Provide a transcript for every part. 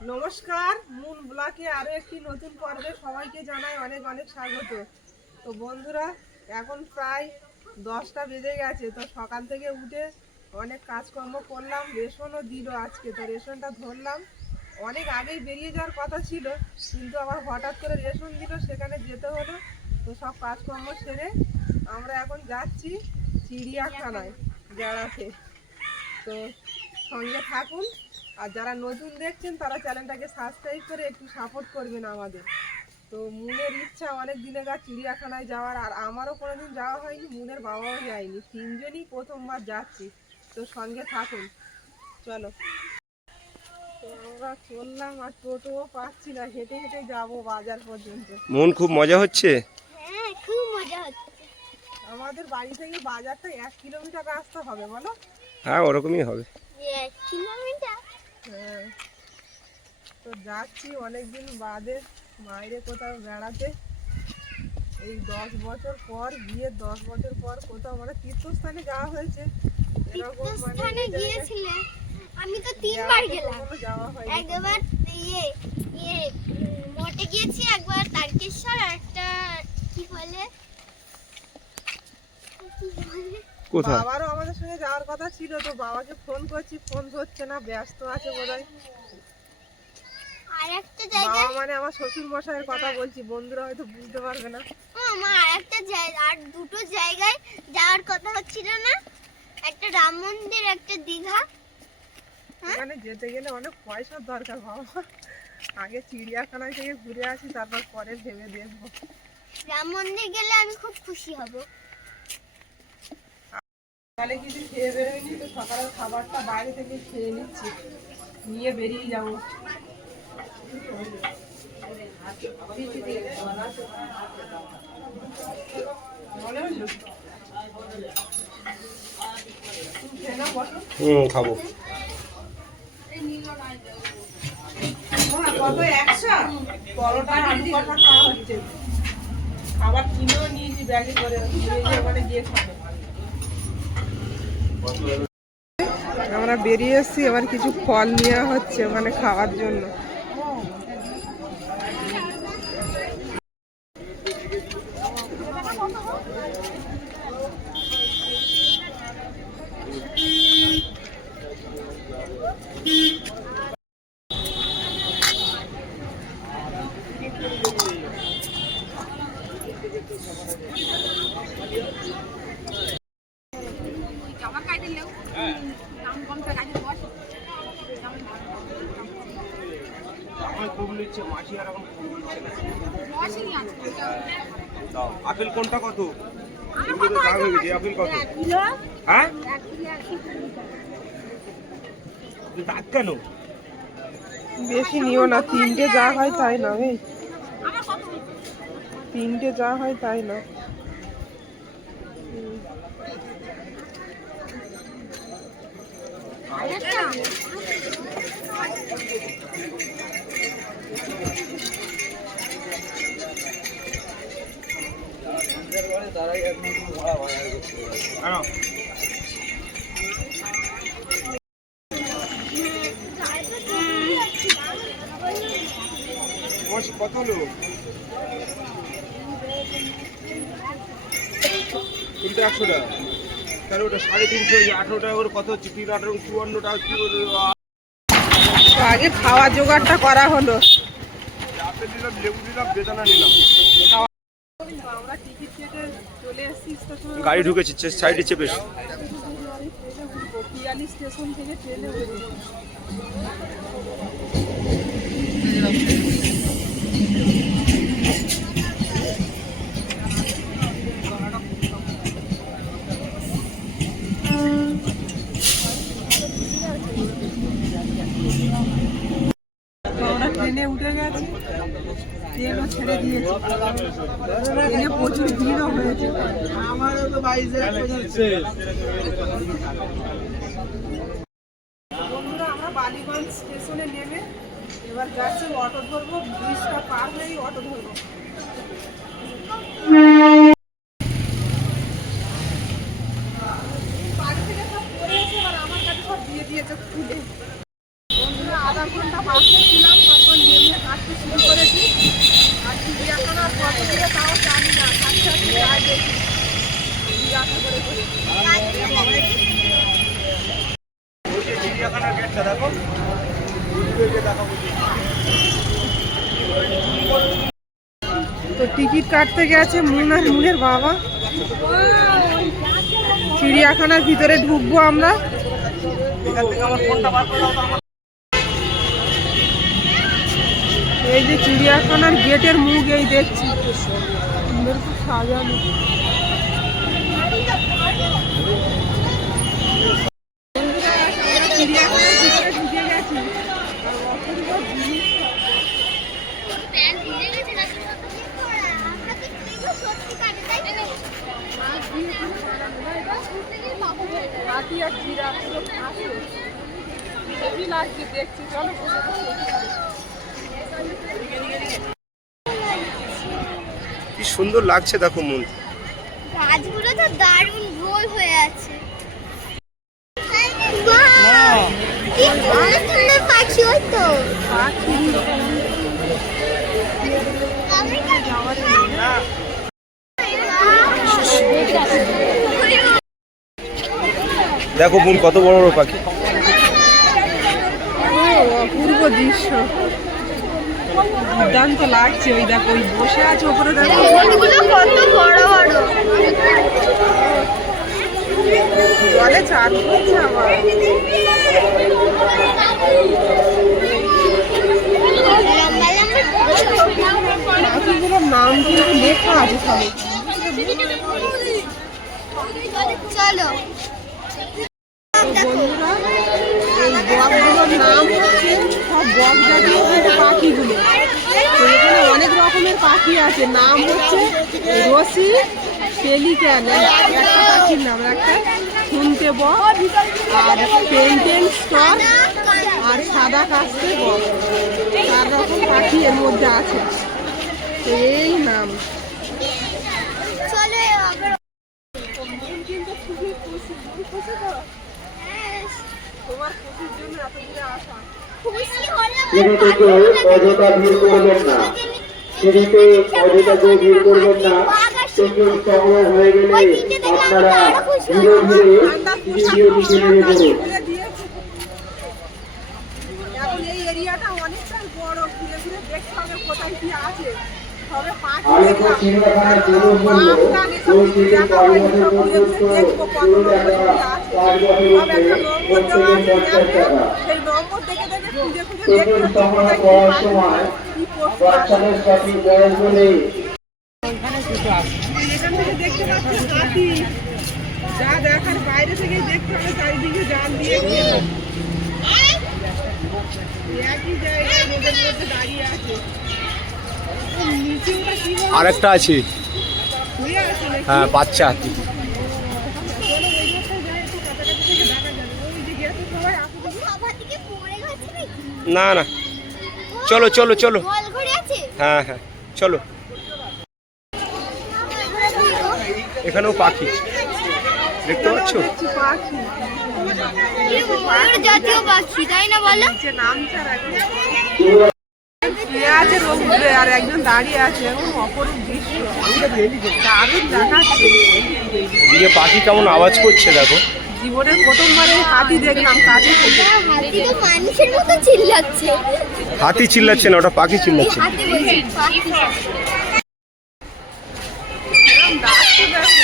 নমস্কার, মুন ব্লকে আরো একটি নতুন পর্বে সবাইকে জানাই অনেক অনেক স্বাগত। তো বন্ধুরা, এখন প্রায় 10টা বেজে গেছে। তো সকাল থেকে উঠে অনেক কাজকর্ম করলাম, রেশনও দিল আজকে। তো রেশনটা ধরলাম, অনেক আগেই বেরিয়ে যাওয়ার কথা ছিল, কিন্তু আবার হঠাৎ করে রেশন দিল, সেখানে যেতে হলো। তো সব কাজকর্ম সেরে আমরা এখন যাচ্ছি চিড়িয়াখানায় বেড়াতে। তো সঙ্গে থাকুন, আর যারা নতুন দেখছেন তারা চ্যানেলটাকে সাবস্ক্রাইব করে একটু সাপোর্ট করবেন আমাদের। তো মুনের ইচ্ছা অনেক দিনেকার চিড়িয়াখানায় যাওয়ার, আর আমারও কোনোদিন যাওয়া হয়নি, মুনের বাবাও যায়নি, তিনজনই প্রথমবার যাচ্ছি। তো সঙ্গে থাকুন, চলো। তো আমরা চললাম, আর টোটোও পাচ্ছি না, হেঁটে হেঁটে যাবো বাজার পর্যন্ত। মন খুব মজা হচ্ছে। হ্যাঁ, খুব মজা হচ্ছে। আমাদের বাড়ি থেকে বাজারটা 1 কিলোমিটার রাস্তা হবে, বলো? হ্যাঁ, ওরকমই হবে। 1 কিলোমিটার? হ্যাঁ। তো যাচ্ছি অনেকদিন বাদে বাইরে কোথাও বেড়াতে। এই 10 বছর পর, বিয়ের 10 বছর পর কোথাও মানে তীর্থস্থানে যাওয়া হয়েছে। এরকম মানে তীর্থস্থানে গিয়েছিলে? আমি তো 3বার গেলাম। যাওয়া হয় একবার মঠে গিয়েছি, একবার তারকেশ্বর, আর একটা কি বলে কোথায়? বাবারও আমাদের সঙ্গে যাওয়ার কথা ছিল। তো বাবাকে ফোন করছি, ফোন ধরছে না, ব্যস্ত আছে বোধহয়। আর একটা জায়গা, বাবা মানে আমার শ্বশুর মশাইয়ের কথা বলছি, বন্ধুরা হয়তো বুঝতে পারবে না। আমার আরেকটা জায়গা, আর দুটো জায়গায় যাওয়ার কথা হচ্ছিল না? একটা রাম মন্দির, একটা দীঘা। এখানে যেতে গেলে অনেক পয়সার দরকার বাবা। আগে চিড়িয়াখানায় থেকে ঘুরে আসি, তারপর পরে ভেবে দেখবো। রাম মন্দির গেলে আমি খুব খুশি হব। তাহলে কিছু খেয়ে বেরোয়নি, তো সকালের খাবারটা বাইরে থেকে খেয়ে নিচ্ছি, নিয়ে বেরিয়ে যাবো। খাবো। কত 100 পরোটা আলু কষা খাওয়া হচ্ছে। খাবার কিনেও নিয়েছি ব্যাগে করে, ওখানে গিয়ে খাবো। আমরা বেরিয়ে এসেছি, এবার কিছু ফল নেওয়া হচ্ছে ওখানে খাওয়ার জন্য। আপেল কোনটা কত? আপেল কত? হ্যাঁ, দাগ কেন? বেশি নিও না, 3টে যা হয় তাই না, 3টে যা হয় তাই না। কত হলো? কিন্তু 100 টাকা, তাহলে ওটা 350, 18 টাকা করে কত হচ্ছে? 3 18 54 টাকা। আগে খাওয়া জোগাড়টা করা হলো। আপেল নিলাম, লেবু নিলাম, বেদানা নিলাম। আমরা টিকিট কেটে চলে এসেছি স্টেশনে। গাড়ি ঢুকেছে, সাইডে চেপে। পিয়ালি স্টেশন থেকে ট্রেনে উঠেছি। আমরা ট্রেনে উঠে গেছি, ট্রেনও ছেড়ে দিয়েছি। ট্রেনে প্রচুর ভিড়ও হয়েছে। বন্ধুরা, আমরা বালিগঞ্জ স্টেশনে নেমে এবার যাচ্ছি অটো ধরবো, ব্রিজটা পার হয়েই অটো ধরবো। বাড়ি থেকে সব করে এসে এবার আমার কাছে সব দিয়ে দিয়েছে খুলে। বন্ধুরা, আধা ঘন্টা বাসে ছিলাম, দেখতে শুরু করেছি। আর চিড়িয়াখানা কত দিকে তাও জানি না, সাথে সাথে যাই দেখি জিজ্ঞাসা করে করে। ওই যে চিড়িয়াখানার গেটটা দেখো, দেখাবো। তো টিকিট কাটতে গেছে মুন আর মুনের বাবা। চিড়িয়াখানার ভিতরে ঢুকবো আমরা। এখান থেকে আমার ফোনটা বার করে দাও তো আমার। এই যে চিড়িয়াখানার গেটের মুখ এই দেখছি, সুন্দর খুব সাজানো। চিড়িয়াখানার ভিতরে ঢুকে গেছি, আর অপূর্ব জিনিস। হাতি আর জিরাফ পুরো ফাঁসে। হেভি লাগছে দেখছি, চলো বসে বসে দেখি। কি সুন্দর লাগছে দেখো মন। গাছগুলো তো দারুণ গোল হয়ে আছে। কি সুন্দর সুন্দর পাখি হতো। দেখো বোন কত বড় বড় পাখি। অপূর্ব দৃশ্য, দুর্দান্ত লাগছে। ওই দেখো, ওই বসে আছে ওপরে, দেখো ওগুলো কত বড় বড়। জলে চান করছে আবার। পাখিগুলোর নাম কিন্তু লেখা আছে সবাই। চলো বন্ধুরা, এই বকগুলোর নাম হচ্ছে সব বক জাতীয় পাখিগুলো। তো এখানে অনেক রকমের পাখি আছে, নাম হচ্ছে রসি, পেলিক্যান একটা পাখির নাম, একটা শুনতে বক, আর পেন্টেন স্টক, আর সাদা কাস্তে বক। 4 রকম পাখি এর মধ্যে আছে। তো এই নাম। চলো কিন্তু খুবই খুশি, খুশি তো তোমার খুশির জন্য এত দূরে আসা। খুশি হলাম। সিঁড়িতে কেউ অযথা ভিড় করবেন না। সিঁড়িতে অযথা কেউ ভিড় করবেন না। টিকিট সংগ্রহ হয়ে গেলে আপনারা ধীরে ধীরে দ্বিতীয় দিকে নেমে পড়ুন। এখন এই এরিয়াটা অনেকটাই বড়, ঘুরে ঘুরে দেখতে হবে কোথায় কি আছে। তবে পাখি আলোচনা চিড়িয়াখানার প্রবেশ মূল্য 2 থেকে 4 বছর পর্যন্ত শুরু টাকা 5 বছর হচ্ছে প্রত্যেকে 50 টাকা। সেই নম্বর দেখে দেখে খুঁজে খুঁজে টিকিট দেখতে সংগ্রহ করার সময় বাচ্চাদের সঠিক বয়স বলে এখান থেকে দেখতে পাচ্ছি হাতি। যা দেখার বাইরে থেকে দেখতে হবে, চারিদিকে জাল দিয়ে ঘেরা। একই জায়গায় রোদের মধ্যে দাঁড়িয়ে আছে। নিচে ওটা কি বলে? আরেকটা আছে, শুয়ে আছে নাকি? হ্যাঁ বাচ্চা হাতি। চলো ওই ঘরটায় যাই, একটু কাছাকাছি থেকে দেখা যাবে। ওই যে গেছে সবাই আসে দেখি। সবার দিকে পড়ে গেছে নাকি? না না, চলো চলো চলো। জল ঘরে আছে। হ্যাঁ হ্যাঁ চলো। এখানেও পাখি দেখতে পাচ্ছ। দেখছি পাখি। ময়ূর জাতীয় পাখি, তাই না বলো? নিচে নামছে আর একজন শুয়ে আছে রোদ্রে, আর একজন দাঁড়িয়ে আছে। এখন অপরূপ দৃশ্য, দারুণ দেখাচ্ছে। এদিকে পাখি কেমন আওয়াজ করছে দেখো। জীবনের প্রথমবার এই হাতি দেখলাম কাছে থেকে। হাতি তো মানুষের মতো চিল্লাচ্ছে। হাতি চিল্লাচ্ছে না, ওটা পাখি চিল্লাচ্ছে। হাতি বলছি, পাখি। এরকম ডাকছে দেখো।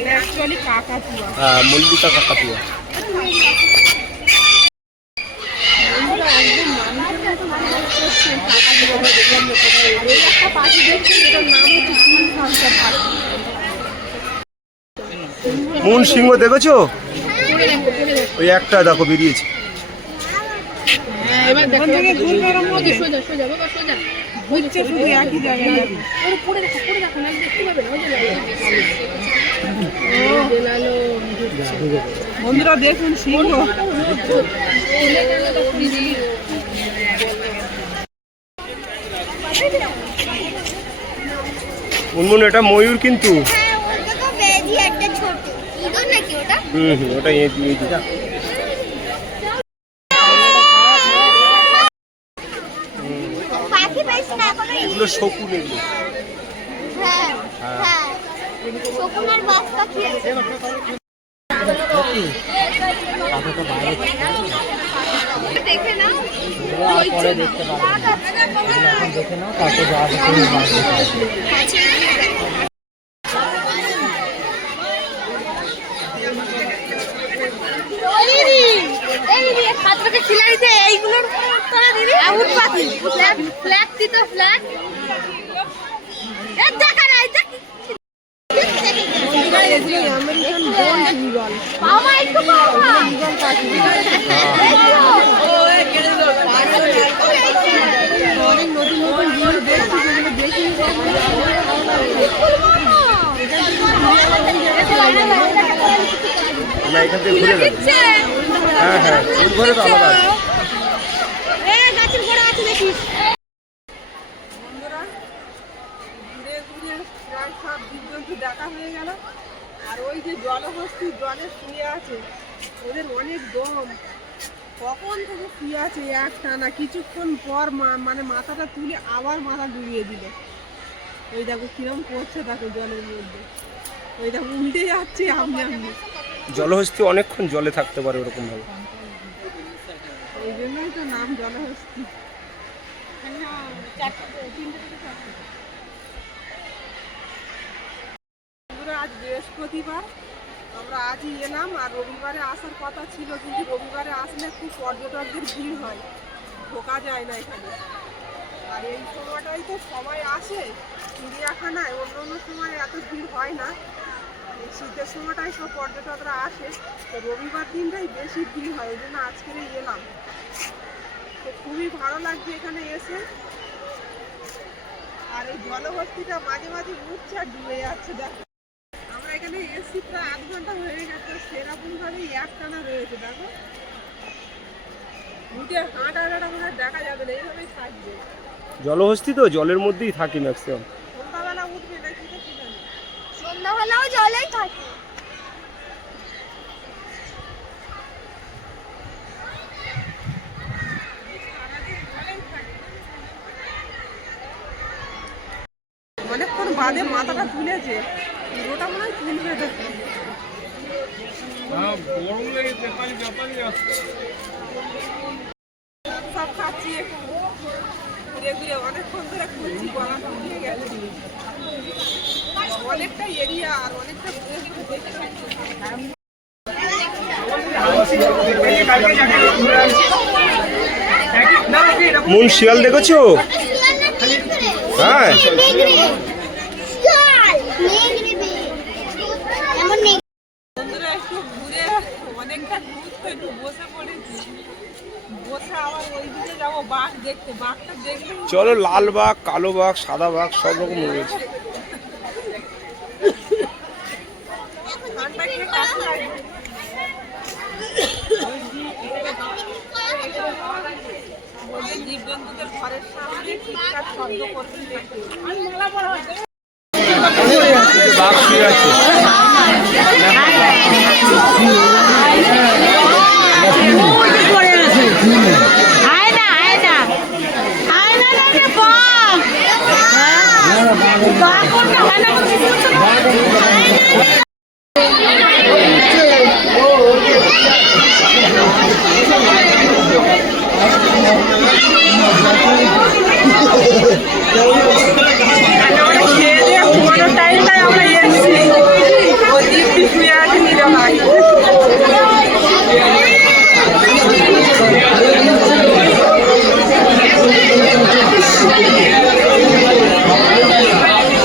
এটা অ্যাকচুয়ালি কাকাতুয়া। হ্যাঁ মল্লিকা কাকাতুয়া। পাখি দেখছি, এটার নাম হচ্ছে ফুল ফান্সার পাখি। মুন সিংহ দেখেছো? ওই একটা দেখো বেরিয়েছে। ওখান থেকে ঘুরবে ওর মধ্যে। ঘুরছে শুধু একই জায়গায়। বন্ধুরা দেখুন সিংহ। মুনমুন এটা ময়ূর কিন্তু। হ্যাঁ ওটা তো বেজি একটা ছোট ইঁদুর নাকি ওটা? ওটা ইঁদুর। পাখি পাইছি না এখনো। এগুলো শকুন এগুলো। হ্যাঁ হ্যাঁ শকুনের বাস পাখি আছে। দেখে নাও পরে দেখতে পারবো এখন দেখে নাও তারপর যাওয়া আমেরিকান গোল্ড ঈগল। অনেক নতুন নতুন জিনিস দেখছি যেগুলো দেখি আমরা এখান থেকে ঘুরে যাবো। হ্যাঁ হ্যাঁ ওই ঘরে তো আলাদা আছে। বন্ধুরা ঘুরে ঘুরে প্রায় সব জীবজন্তু দেখা হয়ে গেল। আর ওই যে জলহস্তী জলে শুয়ে আছে, ওদের অনেক দম, কখন থেকে শুয়ে আছে এক টানা। কিছুক্ষণ পর মানে মাথাটা তুলে আবার মাথা ডুবিয়ে দিল। ওই দেখো কিরম করছে তাকে জলের মধ্যে, ওই দেখো উল্টে যাচ্ছে আপনি আপনি। জলহস্তী অনেকক্ষণ জলে থাকতে পারে ওরকম ভাবে। এই জন্যই তো নাম জলহস্তী। আজ বৃহস্পতিবার, আমরা আজই এলাম। আর রবিবারে আসার কথা ছিল, কিন্তু রবিবারে আসলে খুব পর্যটকদের ভিড় হয়, ঢোকা যায় না এখানে। আর এই সময়টাই তো সবাই আসে চিড়িয়াখানায়, অন্য অন্য সময় এত ভিড় হয় না। এই শীতের সময়টাই সব পর্যটকরা আসে, তো রবিবার দিনটাই বেশি ভিড় হয়, ওই জন্য আজকেরই এলাম। তো খুবই ভালো লাগছে এখানে এসে। আর এই জলহস্তিটা মাঝে মাঝে উঠছে আর ডুবে যাচ্ছে। দেখো আমরা এখানে এসছি প্রায় 8 ঘন্টা হয়ে গেছে, সেরকম ভাবেই একটানা রয়েছে। দেখো উঠে হাঁটাটা মনে হয় দেখা যাবে না, এইভাবেই থাকবে। জলহস্তী তো জলের মধ্যেই থাকি ম্যাক্সিমাম। সন্ধ্যাবেলা উঠবে নাকি তো কি জানি। সন্ধ্যাবেলাও জলেই থাকে। অনেকক্ষণ বাদে মাথাটা তুলেছে, পুরোটা মনে হয় তুলবে না। সব খাচ্ছি একটু ঘুরে ঘুরে, অনেকক্ষণ ধরে খুঁজছি, গলাটা উঠে গেছে। অনেকটা এরিয়া আর অনেকটা ঘুরে ঘুরে দেখলাম। মুন শিয়াল দেখেছো? হ্যাঁ বন্ধুরা একটু ঘুরে অনেকটা ঘুরতে একটু বসে পড়েছি, বসে আবার ওই দিকে যাবো বাঘ দেখতে। বাঘটা দেখলে চলো, লাল বাঘ, কালো বাঘ, সাদা বাঘ সব রকম রয়েছে। ঠান্ডা খেয়ে কাছে লাগবে। বলছে জীবজন্তুদের ঘরের সামনে চিৎকার শব্দ করতে দেখতে। বাঘ শুয়ে আছে। খেয়ে দিয়ে ঘুমানোর টাইমটাই আমরা এসেছি, ও দিব্যি শুয়ে আছে নিরালায়।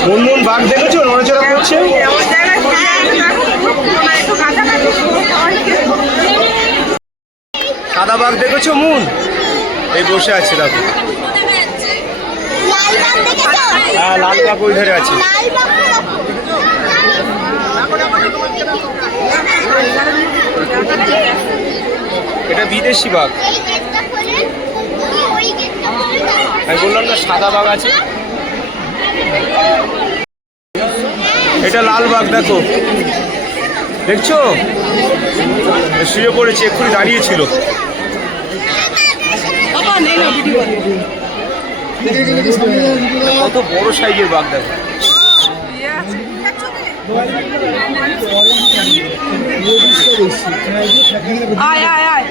মুনমুন বাঘ দেখেছো? নড়াচড়া করছে। এমন জায়গায় শুয়ে আছে, দেখো কোনো একটু কাছাকাছি সবাইকে। সাদা বাঘ দেখেছো মুন? এই বসে আছে দেখো। লাল বাঘ দেখেছো? হ্যাঁ লাল বাঘ ওই ধারে আছে। লাল বাঘটা দেখো। এটা বিদেশি বাঘ। এই গেটটা খোলে, ওই গেটটা খোলে। আমি বললাম না সাদা বাঘ আছে। এটা লালবাগ দেখো, দেখছো শুয়ে পড়েছে, এক্ষুনি দাঁড়িয়েছিল। কত বড় সাইজের বাঘ দেখো। ইয়ে আছে। আয় আয় আয়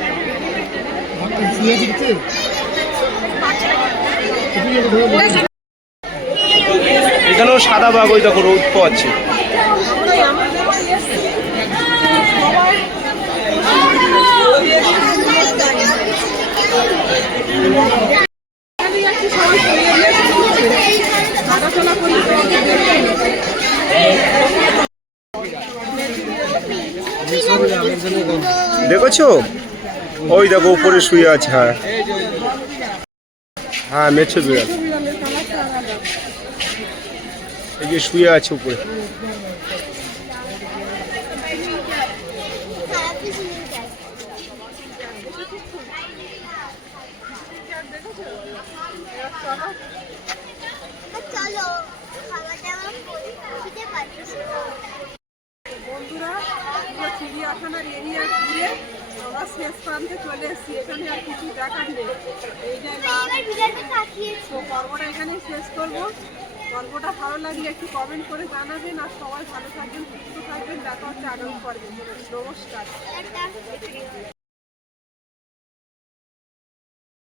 এখানেও সাদা বাঘ, ওই দেখো রোদ পাচ্ছে। দেখেছো ওই দেখো উপরে শুয়ে আছে। হ্যাঁ হ্যাঁ মেছো বিড়াল, এই যে শুয়ে আছে উপরে। চলো খাবার দাবার খেতে পারছি। বন্ধুরা পুরো চিড়িয়াখানার এরিয়া ঘুরে আমরা শেষ প্রান্তে চলে এসেছি। এখানে আর কিছু দেখার নেই। এই যে তো পর্বটা এখানে শেষ করবো। গল্পটা ভালো লাগলে একটু কমেন্ট করে জানাবেন, আর সবাই ভালো থাকবেন, সুস্থ থাকবেন। দেখা হচ্ছে আগামী পর্বে। নমস্কার।